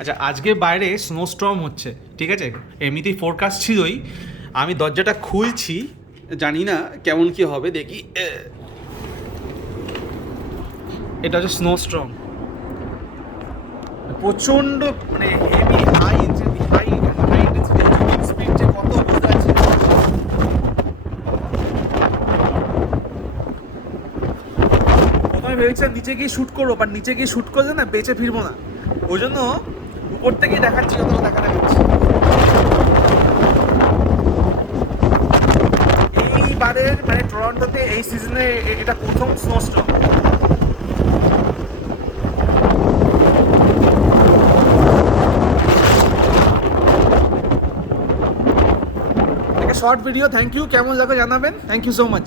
আচ্ছা, আজকে বাইরে স্নোস্টর্ম হচ্ছে, ঠিক আছে? এমনিতেই ফোরকাস্ট ছিলই। আমি দরজাটা খুলছি, জানি না কেমন কি হবে, দেখি। এটা হচ্ছে স্নোস্টর্ম, প্রচণ্ড মানে হেভি হাই ইন্টেন্সিটি স্পিড যে কত বুঝতে পারছি। প্রথমে ভেবেছিলাম নিচে গিয়ে শ্যুট করবো, বাট নিচে গিয়ে শ্যুট করলে না বেঁচে ফিরবো না, ওই জন্য উপর থেকেই দেখাচ্ছি যতটা দেখাটা যাচ্ছে। এইবারের মানে টরন্টোতে এই সিজনে এটা প্রথম স্নোস্টর্ম। একটা শর্ট ভিডিও, থ্যাংক ইউ, কেমন লাগে জানাবেন, থ্যাংক ইউ সো মাচ।